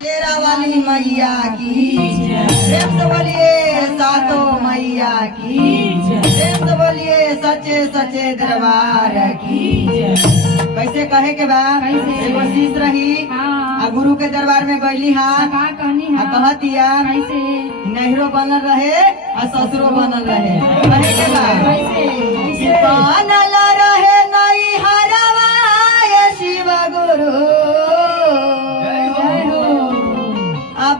तेरा वाली मैया की प्रेम से बोलिए सातों मैया की प्रेम से बोलिए सच्चे सच्चे दरबार की। कैसे कहे के बा एगो शीश रही आ गुरु के दरबार में गईली हा कहतिया नहरो बनल रहे आ ससुरो बनल रहे। कहे के बा बनल रहे नहीं हरवा शिव गुरु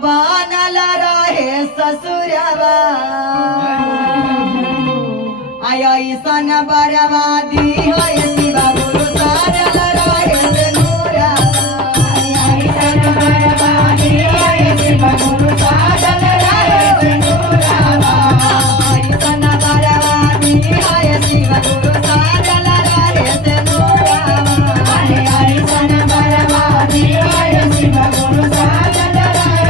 बनल रहे ससुरवा ऐसन बर्बादी है शिव गुरु साजल रहे ऐसन बर्बादी है शिव गुरु साजल रहे ऐसन बर्बादी है शिव गुरु साजल रहे ऐसन बर्बादी है शिव गुरु साजल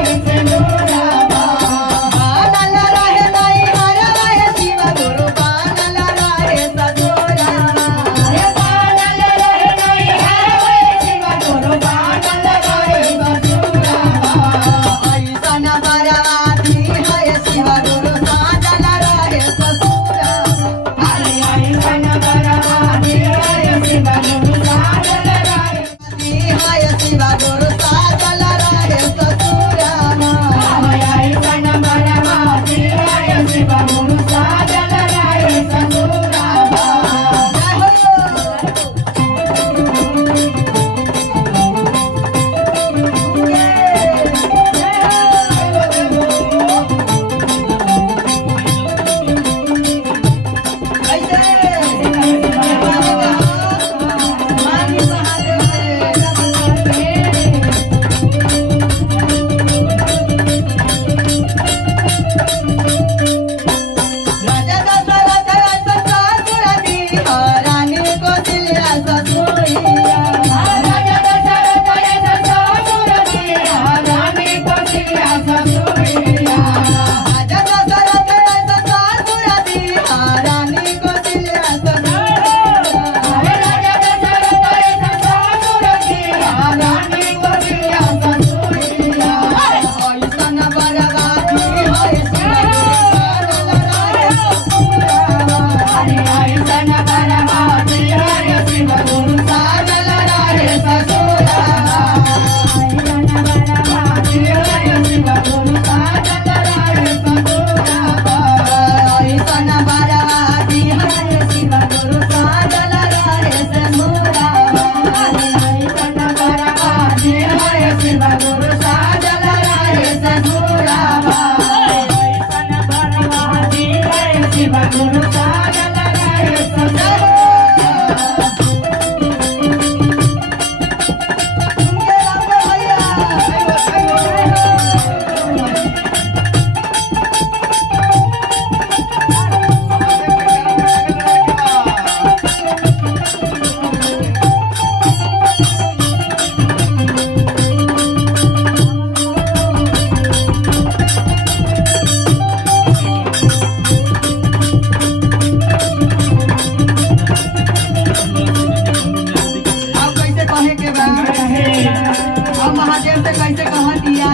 महादेव से कैसे कह दिया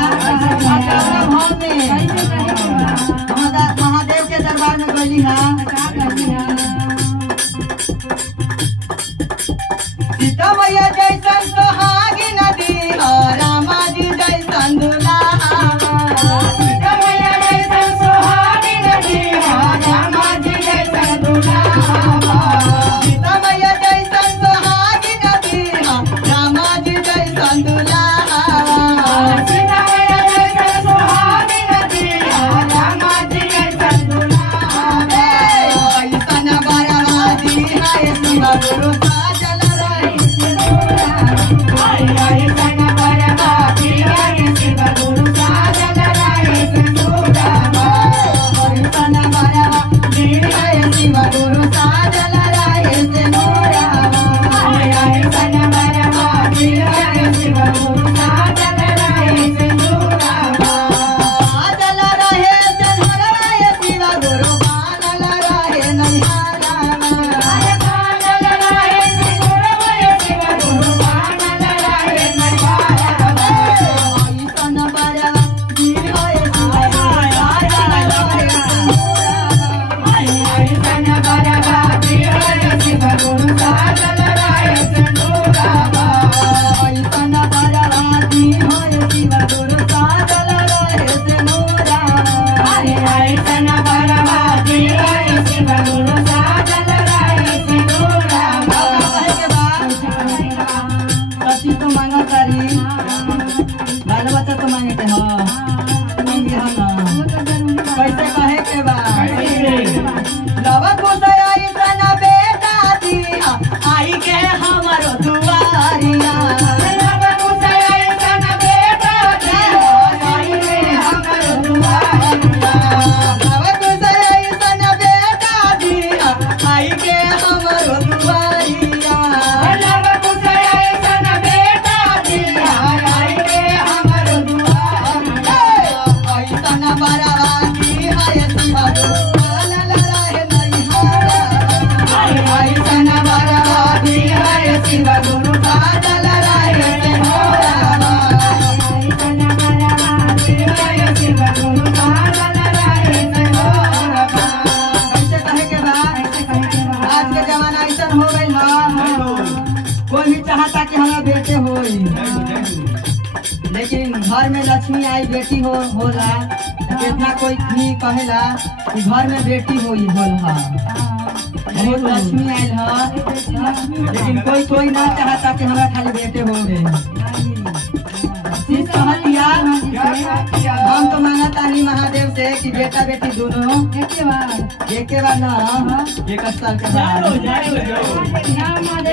महादेव के दरबार में गई सीता मैया जैसन सोहागी नदी रामा जी जैसन दुल्हा सीता मैया जैसन सोहागी नदी रामा जी जैसन दुल्हा सीता मैया जैसन सोहागी नदी रामा जी जैसन दुल्हा घर में लक्ष्मी आई बेटी होला कितना कोई भी कहेला कि घर में बेटी होई होला बहुत लक्ष्मी आयल है लेकिन कोई ना चाहता कि हमारा खाली बेटे हो हम तो मांगा तानी महादेव से कि बेटा बेटी दोनों एक बार ना 1 साल के बाद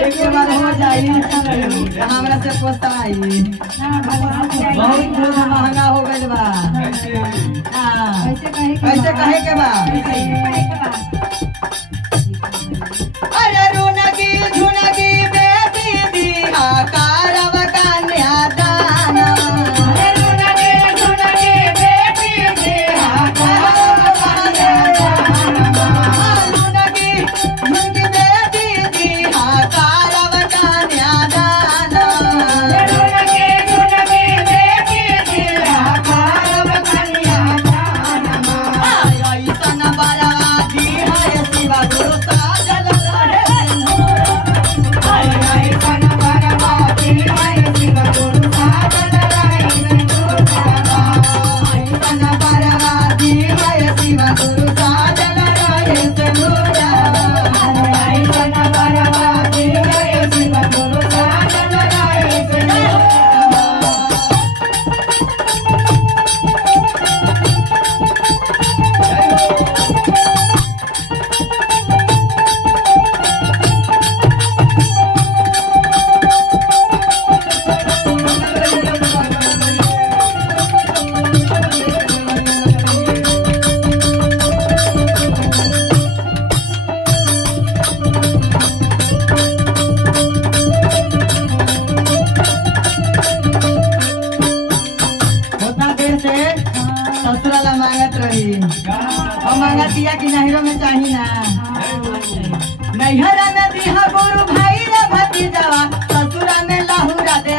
एक बार हो जाए हमरा से पोसाई बहुत दूध महंगा हो गइल बा कैसे कहे के बा अरे रुनगी झुनगी बेटी दिया कारव कन्या दाना अरे रुनगी झुनगी बेटी दिया कारव कन्या दाना रुनगी झुनगी बेटी दिया कारव कन्या दाना रुनगी झुनगी बेटी दिया कारव कन्या दाना ऐसन बराती है शिवा गुरु साजल ससुराला मांगत रही और मांगा दिया कि नहरों में चाहिए ना नैहरा में दिया गुरु भाई रे भतीजावा ससुरा में लाहुरा दे